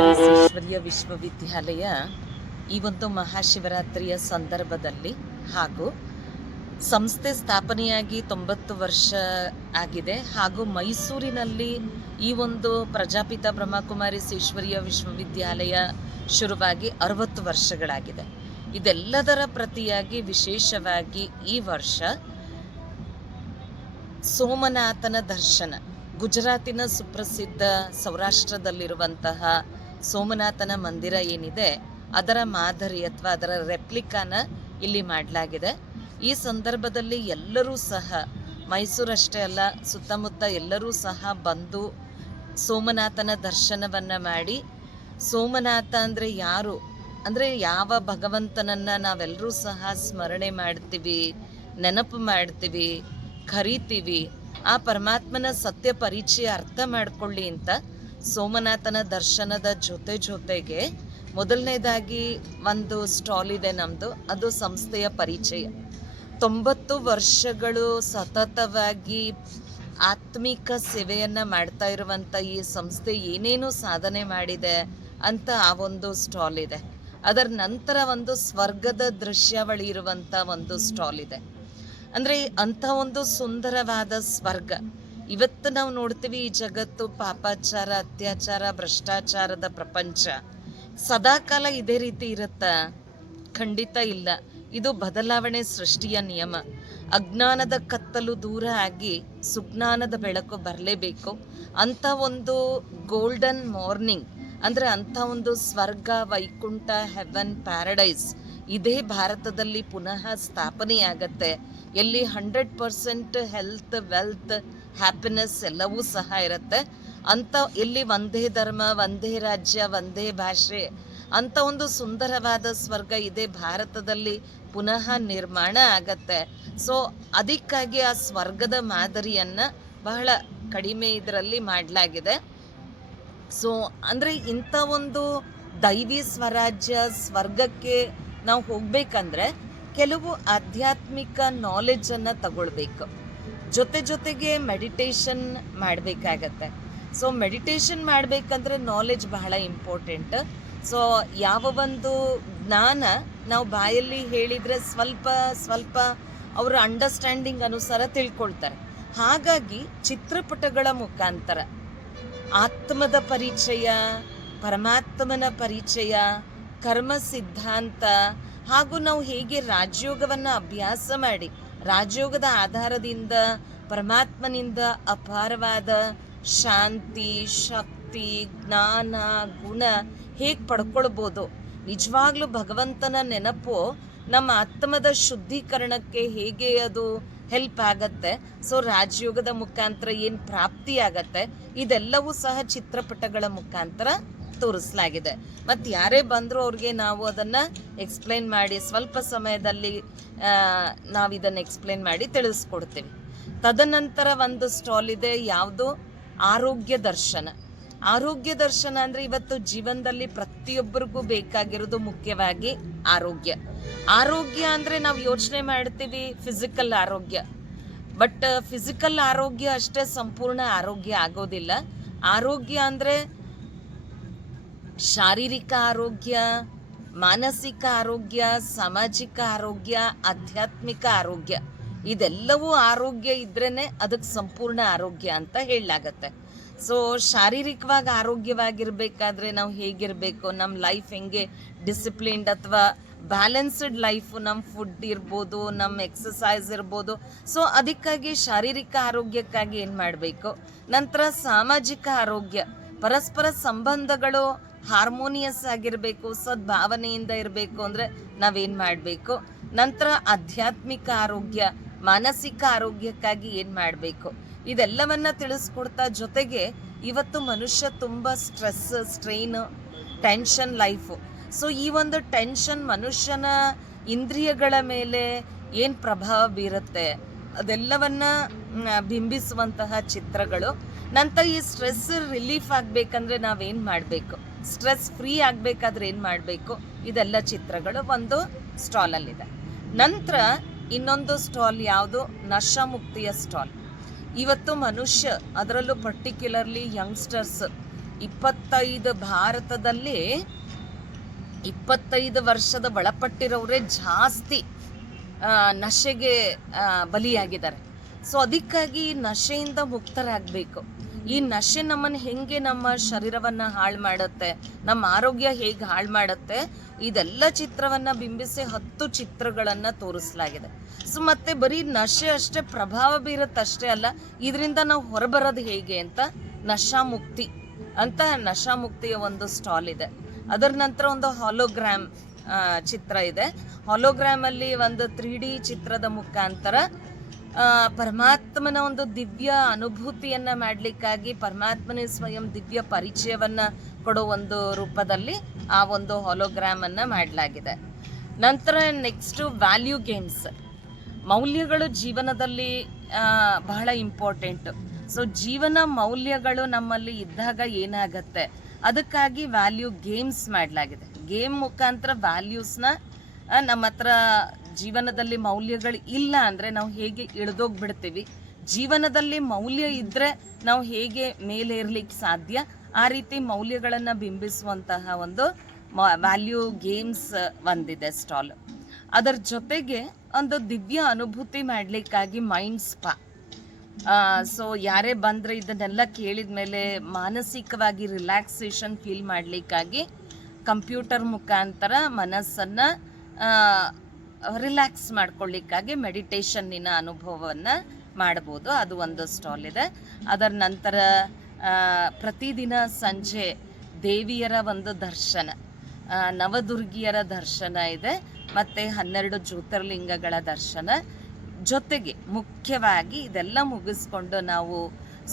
ಈಶ್ವರೀಯ ವಿಶ್ವವಿದ್ಯಾಲಯ ಈ ಒಂದು ಮಹಾಶಿವರಾತ್ರಿಯ ಸಂದರ್ಭದಲ್ಲಿ ಹಾಗೂ ಸಂಸ್ಥೆ ಸ್ಥಾಪನೆಯಾಗಿ 90 ವರ್ಷ ಆಗಿದೆ ಹಾಗೂ ಮೈಸೂರಿನಲ್ಲಿ ಈ ಒಂದು ಪ್ರಜಾಪಿತ ಬ್ರಹ್ಮಕುಮಾರಿ ಈಶ್ವರೀಯ ವಿಶ್ವವಿದ್ಯಾಲಯ ಶುರುವಾಗಿ 60 ವರ್ಷಗಳಾಗಿದೆ. ಇದೆಲ್ಲದರ ಪ್ರತಿಯಾಗಿ ವಿಶೇಷವಾಗಿ ಈ ವರ್ಷ ಸೋಮನಾಥನ ದರ್ಶನ, ಗುಜರಾತಿನ ಸುಪ್ರಸಿದ್ಧ ಸೌರಾಷ್ಟ್ರದಲ್ಲಿರುವಂತಹ ಸೋಮನಾಥನ ಮಂದಿರ ಏನಿದೆ ಅದರ ಮಾದರಿ ಅಥವಾ ಅದರ ರೆಪ್ಲಿಕಾನ ಇಲ್ಲಿ ಮಾಡಲಾಗಿದೆ. ಈ ಸಂದರ್ಭದಲ್ಲಿ ಎಲ್ಲರೂ ಸಹ, ಮೈಸೂರಷ್ಟೇ ಅಲ್ಲ ಸುತ್ತಮುತ್ತ ಎಲ್ಲರೂ ಸಹ ಬಂದು ಸೋಮನಾಥನ ದರ್ಶನವನ್ನು ಮಾಡಿ, ಸೋಮನಾಥ ಅಂದರೆ ಯಾರು ಅಂದರೆ ಯಾವ ಭಗವಂತನನ್ನು ನಾವೆಲ್ಲರೂ ಸಹ ಸ್ಮರಣೆ ಮಾಡ್ತೀವಿ, ನೆನಪು ಮಾಡ್ತೀವಿ, ಕರಿತೀವಿ, ಆ ಪರಮಾತ್ಮನ ಸತ್ಯ ಪರಿಚಯ ಅರ್ಥ ಮಾಡ್ಕೊಳ್ಳಿ ಅಂತ ಸೋಮನಾಥನ ದರ್ಶನದ ಜೊತೆಗೆ ಮೊದಲನೇದಾಗಿ ಒಂದು ಸ್ಟಾಲ್ ಇದೆ ನಮ್ಮದು. ಅದು ಸಂಸ್ಥೆಯ ಪರಿಚಯ. 90 ವರ್ಷಗಳು ಸತತವಾಗಿ ಆತ್ಮಿಕ ಸೇವೆಯನ್ನು ಮಾಡ್ತಾ ಇರುವಂಥ ಈ ಸಂಸ್ಥೆ ಏನೇನು ಸಾಧನೆ ಮಾಡಿದೆ ಅಂತ ಆ ಒಂದು ಸ್ಟಾಲ್ ಇದೆ. ಅದರ ನಂತರ ಒಂದು ಸ್ವರ್ಗದ ದೃಶ್ಯಾವಳಿ ಇರುವಂಥ ಒಂದು ಸ್ಟಾಲ್ ಇದೆ. ಅಂದರೆ ಅಂಥ ಒಂದು ಸುಂದರವಾದ ಸ್ವರ್ಗ ಇವತ್ತು ನಾವು ನೋಡ್ತೀವಿ. ಈ ಜಗತ್ತು ಪಾಪಾಚಾರ, ಅತ್ಯಾಚಾರ, ಭ್ರಷ್ಟಾಚಾರದ ಪ್ರಪಂಚ. ಸದಾಕಾಲ ಇದೇ ರೀತಿ ಇರುತ್ತಾ? ಖಂಡಿತ ಇಲ್ಲ. ಇದು ಬದಲಾವಣೆ, ಸೃಷ್ಟಿಯ ನಿಯಮ. ಅಜ್ಞಾನದ ಕತ್ತಲು ದೂರ ಆಗಿ ಸುಜ್ಞಾನದ ಬೆಳಕು ಬರಲೇಬೇಕು. ಅಂಥ ಒಂದು ಗೋಲ್ಡನ್ ಮಾರ್ನಿಂಗ್ ಅಂದರೆ ಅಂಥ ಒಂದು ಸ್ವರ್ಗ, ವೈಕುಂಠ, ಹೆವನ್, ಪ್ಯಾರಡೈಸ್ ಇದೇ ಭಾರತದಲ್ಲಿ ಪುನಃ ಸ್ಥಾಪನೆಯಾಗತ್ತೆ. ಎಲ್ಲಿ 100% ಹೆಲ್ತ್, ವೆಲ್ತ್, ಹ್ಯಾಪಿನೆಸ್ ಎಲ್ಲವೂ ಸಹ ಇರುತ್ತೆ. ಅಂಥ ಎಲ್ಲಿ ಒಂದೇ ಧರ್ಮ, ಒಂದೇ ರಾಜ್ಯ, ಒಂದೇ ಭಾಷೆ, ಅಂಥ ಒಂದು ಸುಂದರವಾದ ಸ್ವರ್ಗ ಇದೇ ಭಾರತದಲ್ಲಿ ಪುನಃ ನಿರ್ಮಾಣ ಆಗತ್ತೆ. ಸೊ ಅದಕ್ಕಾಗಿ ಆ ಸ್ವರ್ಗದ ಮಾದರಿಯನ್ನು ಬಹಳ ಕಡಿಮೆ ಇದರಲ್ಲಿ ಮಾಡಲಾಗಿದೆ. ಸೊ ಅಂದರೆ ಇಂಥ ಒಂದು ದೈವಿ ಸ್ವರಾಜ್ಯ ಸ್ವರ್ಗಕ್ಕೆ ನಾವು ಹೋಗಬೇಕಂದ್ರೆ ಕೆಲವು ಆಧ್ಯಾತ್ಮಿಕ ನಾಲೆಜನ್ನು ತಗೊಳ್ಬೇಕು. ಜೊತೆಗೆ ಮೆಡಿಟೇಷನ್ ಮಾಡಬೇಕಾಗತ್ತೆ. ಸೊ ಮೆಡಿಟೇಷನ್ ಮಾಡಬೇಕಂದ್ರೆ ನಾಲೆಜ್ ಬಹಳ ಇಂಪಾರ್ಟೆಂಟ್. ಸೊ ಯಾವ ಒಂದು ಜ್ಞಾನ ನಾವು ಬಾಯಲ್ಲಿ ಹೇಳಿದರೆ ಸ್ವಲ್ಪ ಅವರ ಅಂಡರ್ಸ್ಟ್ಯಾಂಡಿಂಗ್ ಅನುಸಾರ ತಿಳ್ಕೊಳ್ತಾರೆ. ಹಾಗಾಗಿ ಚಿತ್ರಪಟಗಳ ಮುಖಾಂತರ ಆತ್ಮದ ಪರಿಚಯ, ಪರಮಾತ್ಮನ ಪರಿಚಯ, ಕರ್ಮ ಸಿದ್ಧಾಂತ ಹಾಗೂ ನಾವು ಹೇಗೆ ರಾಜಯೋಗವನ್ನು ಅಭ್ಯಾಸ ಮಾಡಿ ರಾಜಯೋಗದ ಆಧಾರದಿಂದ ಪರಮಾತ್ಮನಿಂದ ಅಪಾರವಾದ ಶಾಂತಿ, ಶಕ್ತಿ, ಜ್ಞಾನ, ಗುಣ ಹೇಗೆ ಪಡ್ಕೊಳ್ಬೋದು, ನಿಜವಾಗ್ಲೂ ಭಗವಂತನ ನೆನಪು ನಮ್ಮ ಆತ್ಮದ ಶುದ್ಧೀಕರಣಕ್ಕೆ ಹೇಗೆ ಅದು ಹೆಲ್ಪ್ ಆಗತ್ತೆ. ಸೊ ರಾಜಯೋಗದ ಮುಖಾಂತರ ಏನು ಪ್ರಾಪ್ತಿ ಆಗತ್ತೆ ಇದೆಲ್ಲವೂ ಸಹ ಚಿತ್ರಪಟಗಳ ಮುಖಾಂತರ ತೋರಿಸಲಾಗಿದೆ. ಮತ್ತು ಯಾರೇ ಬಂದರೂ ಅವ್ರಿಗೆ ನಾವು ಅದನ್ನು ಎಕ್ಸ್ಪ್ಲೈನ್ ಮಾಡಿ ಸ್ವಲ್ಪ ಸಮಯದಲ್ಲಿ ನಾವು ಇದನ್ನು ಎಕ್ಸ್ಪ್ಲೈನ್ ಮಾಡಿ ತಿಳಿಸ್ಕೊಡ್ತೀವಿ. ತದನಂತರ ಒಂದು ಸ್ಟಾಲ್ ಇದೆ, ಯಾವುದು ಆರೋಗ್ಯ ದರ್ಶನ. ಆರೋಗ್ಯ ದರ್ಶನ ಅಂದರೆ ಇವತ್ತು ಜೀವನದಲ್ಲಿ ಪ್ರತಿಯೊಬ್ಬರಿಗೂ ಬೇಕಾಗಿರೋದು ಮುಖ್ಯವಾಗಿ ಆರೋಗ್ಯ. ಆರೋಗ್ಯ ಅಂದರೆ ನಾವು ಯೋಚನೆ ಮಾಡ್ತೀವಿ ಫಿಸಿಕಲ್ ಆರೋಗ್ಯ, ಬಟ್ ಫಿಸಿಕಲ್ ಆರೋಗ್ಯ ಅಷ್ಟೇ ಸಂಪೂರ್ಣ ಆರೋಗ್ಯ ಆಗೋದಿಲ್ಲ. ಆರೋಗ್ಯ ಅಂದರೆ ಶಾರೀರಿಕ ಆರೋಗ್ಯ, ಮಾನಸಿಕ ಆರೋಗ್ಯ, ಸಾಮಾಜಿಕ ಆರೋಗ್ಯ, ಆಧ್ಯಾತ್ಮಿಕ ಆರೋಗ್ಯ, ಇದೆಲ್ಲವೂ ಆರೋಗ್ಯ ಇದ್ರೇ ಅದಕ್ಕೆ ಸಂಪೂರ್ಣ ಆರೋಗ್ಯ ಅಂತ ಹೇಳಲಾಗತ್ತೆ. ಸೊ ಶಾರೀರಿಕವಾಗಿ ಆರೋಗ್ಯವಾಗಿರಬೇಕಾದ್ರೆ ನಾವು ಹೇಗಿರಬೇಕು, ನಮ್ಮ ಲೈಫ್ ಹೆಂಗೆ ಡಿಸಿಪ್ಲಿನ್ಡ್ ಅಥವಾ ಬ್ಯಾಲೆನ್ಸ್ಡ್ ಲೈಫು, ನಮ್ಮ ಫುಡ್ ಇರ್ಬೋದು, ನಮ್ಮ ಎಕ್ಸಸೈಸ್ ಇರ್ಬೋದು. ಸೊ ಅದಕ್ಕಾಗಿ ಶಾರೀರಿಕ ಆರೋಗ್ಯಕ್ಕಾಗಿ ಏನು ಮಾಡಬೇಕು. ನಂತರ ಸಾಮಾಜಿಕ ಆರೋಗ್ಯ, ಪರಸ್ಪರ ಸಂಬಂಧಗಳು ಹಾರ್ಮೋನಿಯಸ್ ಆಗಿರಬೇಕು, ಸದ್ಭಾವನೆಯಿಂದ ಇರಬೇಕು ಅಂದರೆ ನಾವೇನು ಮಾಡಬೇಕು. ನಂತರ ಆಧ್ಯಾತ್ಮಿಕ ಆರೋಗ್ಯ, ಮಾನಸಿಕ ಆರೋಗ್ಯಕ್ಕಾಗಿ ಏನು ಮಾಡಬೇಕು, ಇದೆಲ್ಲವನ್ನು ತಿಳಿಸ್ಕೊಡ್ತಾ ಜೊತೆಗೆ ಇವತ್ತು ಮನುಷ್ಯ ತುಂಬ stress, strain, tension life. So ಈ ಒಂದು ಟೆನ್ಷನ್ ಮನುಷ್ಯನ ಇಂದ್ರಿಯಗಳ ಮೇಲೆ ಏನು ಪ್ರಭಾವ ಬೀರುತ್ತೆ ಅದೆಲ್ಲವನ್ನು ಬಿಂಬಿಸುವಂತಹ ಚಿತ್ರಗಳು. ನಂತರ ಈ ಸ್ಟ್ರೆಸ್ ರಿಲೀಫ್ ಆಗಬೇಕಂದ್ರೆ ನಾವೇನು ಮಾಡಬೇಕು, ಸ್ಟ್ರೆಸ್ ಫ್ರೀ ಆಗಬೇಕಾದ್ರೆ ಏನು ಮಾಡಬೇಕು, ಇದೆಲ್ಲ ಚಿತ್ರಗಳು ಒಂದು ಸ್ಟಾಲಲ್ಲಿದೆ. ನಂತರ ಇನ್ನೊಂದು ಸ್ಟಾಲ್ ಯಾವುದು, ನಶಾಮುಕ್ತಿಯ ಸ್ಟಾಲ್. ಇವತ್ತು ಮನುಷ್ಯ, ಅದರಲ್ಲೂ ಪರ್ಟಿಕ್ಯುಲರ್ಲಿ ಯಂಗ್ಸ್ಟರ್ಸ್ ಭಾರತದಲ್ಲಿ 25 ವರ್ಷದ ಒಳಪಟ್ಟಿರೋರೇ ಜಾಸ್ತಿ ನಶೆಗೆ ಬಲಿಯಾಗಿದ್ದಾರೆ. ಸೊ ಅದಕ್ಕಾಗಿ ನಶೆಯಿಂದ ಮುಕ್ತರಾಗಬೇಕು. ಈ ನಶೆ ನಮ್ಮನ್ನು ಹೆಂಗೆ ನಮ್ಮ ಶರೀರವನ್ನು ಹಾಳು ಮಾಡುತ್ತೆ, ನಮ್ಮ ಆರೋಗ್ಯ ಹೇಗೆ ಹಾಳು ಮಾಡುತ್ತೆ, ಇದೆಲ್ಲ ಚಿತ್ರವನ್ನು ಬಿಂಬಿಸಿ 10 ಚಿತ್ರಗಳನ್ನು ತೋರಿಸಲಾಗಿದೆ. ಸೊ ಮತ್ತೆ ಬರೀ ನಶೆ ಅಷ್ಟೇ ಪ್ರಭಾವ ಬೀರುತ್ತಷ್ಟೇ ಅಲ್ಲ, ಇದರಿಂದ ನಾವು ಹೊರಬರೋದು ಹೇಗೆ ಅಂತ ನಶಾಮುಕ್ತಿ ಅಂತ ನಶಾಮುಕ್ತಿಯ ಒಂದು ಸ್ಟಾಲ್ ಇದೆ. ಅದರ ನಂತರ ಒಂದು ಹಾಲೋಗ್ರಾಮ್ ಚಿತ್ರ ಇದೆ. ಹಾಲೋಗ್ರಾಮಲ್ಲಿ ಒಂದು 3D ಚಿತ್ರದ ಮುಖಾಂತರ ಪರಮಾತ್ಮನ ಒಂದು ದಿವ್ಯ ಅನುಭೂತಿಯನ್ನು ಮಾಡಲಿಕ್ಕಾಗಿ ಪರಮಾತ್ಮನೇ ಸ್ವಯಂ ದಿವ್ಯ ಪರಿಚಯವನ್ನು ಕೊಡೋ ಒಂದು ರೂಪದಲ್ಲಿ ಆ ಒಂದು ಹಾಲೋಗ್ರಾಮನ್ನು ಮಾಡಲಾಗಿದೆ. ನಂತರ ನೆಕ್ಸ್ಟು ವ್ಯಾಲ್ಯೂ ಗೇಮ್ಸ್. ಮೌಲ್ಯಗಳು ಜೀವನದಲ್ಲಿ ಬಹಳ ಇಂಪಾರ್ಟೆಂಟು. ಸೊ ಜೀವನ ಮೌಲ್ಯಗಳು ನಮ್ಮಲ್ಲಿ ಇದ್ದಾಗ ಏನಾಗತ್ತೆ, ಅದಕ್ಕಾಗಿ ವ್ಯಾಲ್ಯೂ ಗೇಮ್ಸ್ ಮಾಡಲಾಗಿದೆ. ಗೇಮ್ ಮುಖಾಂತರ ವ್ಯಾಲ್ಯೂಸ್ನ ನಮ್ಮ ಹತ್ರ ಜೀವನದಲ್ಲಿ ಮೌಲ್ಯಗಳು ಇಲ್ಲ ಅಂದರೆ ನಾವು ಹೇಗೆ ಇಳಿದೋಗ್ಬಿಡ್ತೀವಿ, ಜೀವನದಲ್ಲಿ ಮೌಲ್ಯ ಇದ್ದರೆ ನಾವು ಹೇಗೆ ಮೇಲೇರ್ಲಿಕ್ಕೆ ಸಾಧ್ಯ, ಆ ರೀತಿ ಮೌಲ್ಯಗಳನ್ನು ಬಿಂಬಿಸುವಂತಹ ಒಂದು ವ್ಯಾಲ್ಯೂ ಗೇಮ್ಸ್ ಒಂದಿದೆ ಸ್ಟಾಲ್. ಅದರ ಜೊತೆಗೆ ಒಂದು ದಿವ್ಯ ಅನುಭೂತಿ ಮಾಡಲಿಕ್ಕಾಗಿ ಮೈಂಡ್ ಸ್ಪಾ. ಸೊ ಯಾರೇ ಬಂದರೆ ಇದನ್ನೆಲ್ಲ ಕೇಳಿದ ಮೇಲೆ ಮಾನಸಿಕವಾಗಿ ರಿಲ್ಯಾಕ್ಸೇಷನ್ ಫೀಲ್ ಮಾಡಲಿಕ್ಕಾಗಿ ಕಂಪ್ಯೂಟರ್ ಮುಖಾಂತರ ಮನಸ್ಸನ್ನು ರಿಲ್ಯಾಕ್ಸ್ ಮಾಡ್ಕೊಳ್ಳಿಕ್ಕಾಗಿ ಮೆಡಿಟೇಷನ್ನಿನ ಅನುಭವವನ್ನು ಮಾಡ್ಬೋದು. ಅದು ಒಂದು ಸ್ಟಾಲ್ ಇದೆ. ಅದರ ನಂತರ ಪ್ರತಿದಿನ ಸಂಜೆ ದೇವಿಯರ ಒಂದು ದರ್ಶನ, ನವದುರ್ಗಿಯರ ದರ್ಶನ ಇದೆ, ಮತ್ತು 12 ಜ್ಯೋತಿರ್ಲಿಂಗಗಳ ದರ್ಶನ. ಜೊತೆಗೆ ಮುಖ್ಯವಾಗಿ ಇದೆಲ್ಲ ಮುಗಿಸ್ಕೊಂಡು ನಾವು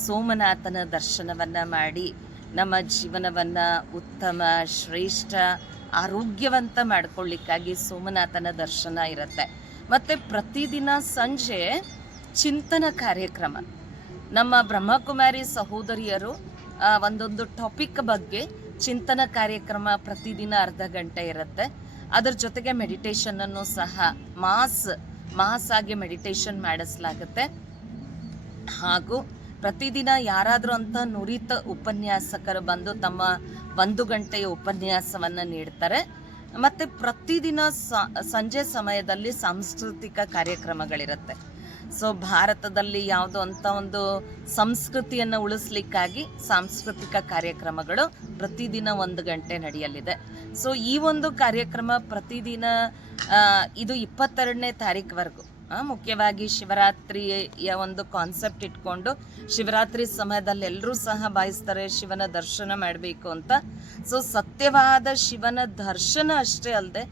ಸೋಮನಾಥನ ದರ್ಶನವನ್ನು ಮಾಡಿ ನಮ್ಮ ಜೀವನವನ್ನು ಉತ್ತಮ, ಶ್ರೇಷ್ಠ, ಆರೋಗ್ಯವಂತ ಮಾಡ್ಕೊಳ್ಳಿಕ್ಕಾಗಿ ಸೋಮನಾಥನ ದರ್ಶನ ಇರುತ್ತೆ. ಮತ್ತು ಪ್ರತಿದಿನ ಸಂಜೆ ಚಿಂತನ ಕಾರ್ಯಕ್ರಮ. ನಮ್ಮ ಬ್ರಹ್ಮಕುಮಾರಿ ಸಹೋದರಿಯರು ಒಂದೊಂದು ಟಾಪಿಕ್ ಬಗ್ಗೆ ಚಿಂತನ ಕಾರ್ಯಕ್ರಮ ಪ್ರತಿದಿನ ಅರ್ಧ ಗಂಟೆ ಇರುತ್ತೆ. ಅದರ ಜೊತೆಗೆ ಮೆಡಿಟೇಷನನ್ನು ಸಹ ಮಾಸ್ ಆಗಿ ಮೆಡಿಟೇಷನ್ ಮಾಡಿಸಲಾಗುತ್ತೆ. ಹಾಗೂ ಪ್ರತಿದಿನ ಯಾರಾದರೂ ಅಂತ ನುರಿತ ಉಪನ್ಯಾಸಕರು ಬಂದು ತಮ್ಮ 1 ಗಂಟೆಯ ಉಪನ್ಯಾಸವನ್ನು ನೀಡ್ತಾರೆ. ಮತ್ತು ಪ್ರತಿದಿನ ಸಂಜೆ ಸಮಯದಲ್ಲಿ ಸಾಂಸ್ಕೃತಿಕ ಕಾರ್ಯಕ್ರಮಗಳಿರುತ್ತೆ. ಸೊ ಭಾರತದಲ್ಲಿ ಯಾವುದೋ ಅಂತ ಒಂದು ಸಂಸ್ಕೃತಿಯನ್ನು ಉಳಿಸ್ಲಿಕ್ಕಾಗಿ ಸಾಂಸ್ಕೃತಿಕ ಕಾರ್ಯಕ್ರಮಗಳು ಪ್ರತಿದಿನ 1 ಗಂಟೆ ನಡೆಯಲಿದೆ. ಸೊ ಈ ಒಂದು ಕಾರ್ಯಕ್ರಮ ಪ್ರತಿದಿನ ಇದು 22ನೇ ತಾರೀಕುವರೆಗೂ ಮುಖ್ಯವಾಗಿ ಶಿವರಾತ್ರಿಯ ಒಂದು ಕಾನ್ಸೆಪ್ಟ್ ಇಟ್ಕೊಂಡು ಶಿವರಾತ್ರಿ ಸಮಯದಲ್ಲಿ ಎಲ್ಲರೂ ಸಹ ಬಯಸ್ತಾರೆ ಶಿವನ ದರ್ಶನ ಮಾಡಬೇಕು ಅಂತ. ಸೊ ಸತ್ಯವಾದ ಶಿವನ ದರ್ಶನ ಅಷ್ಟೇ ಅಲ್ಲದೆ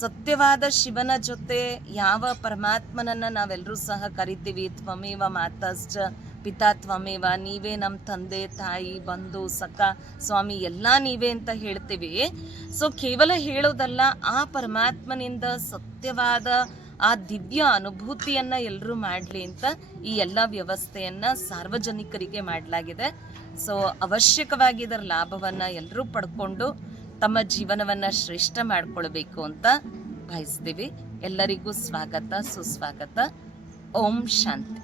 ಸತ್ಯವಾದ ಶಿವನ ಜೊತೆ ಯಾವ ಪರಮಾತ್ಮನನ್ನು ನಾವೆಲ್ಲರೂ ಸಹ ಕರಿತೀವಿ, ತ್ವಮೇವ ಮಾತಾಶ್ಚ ಪಿತಾ ತ್ವಮೇವ, ನೀವೇ ನಮ್ಮ ತಂದೆ ತಾಯಿ ಬಂಧು ಸಖ ಸ್ವಾಮಿ ಎಲ್ಲ ನೀವೇ ಅಂತ ಹೇಳ್ತೀವಿ. ಸೊ ಕೇವಲ ಹೇಳೋದಲ್ಲ, ಆ ಪರಮಾತ್ಮನಿಂದ ಸತ್ಯವಾದ ಆ ದಿವ್ಯ ಅನುಭೂತಿಯನ್ನು ಎಲ್ಲರೂ ಮಾಡಲಿ ಅಂತ ಈ ಎಲ್ಲ ವ್ಯವಸ್ಥೆಯನ್ನು ಸಾರ್ವಜನಿಕರಿಗೆ ಮಾಡಲಾಗಿದೆ. ಸೊ ಅವಶ್ಯಕವಾಗಿ ಇದರ ಲಾಭವನ್ನು ಎಲ್ಲರೂ ಪಡ್ಕೊಂಡು ತಮ್ಮ ಜೀವನವನ್ನು ಶ್ರೇಷ್ಠ ಮಾಡಿಕೊಳ್ಬೇಕು ಅಂತ ಬಯಸ್ತೀವಿ. ಎಲ್ಲರಿಗೂ ಸ್ವಾಗತ, ಸುಸ್ವಾಗತ. ಓಂ ಶಾಂತಿ.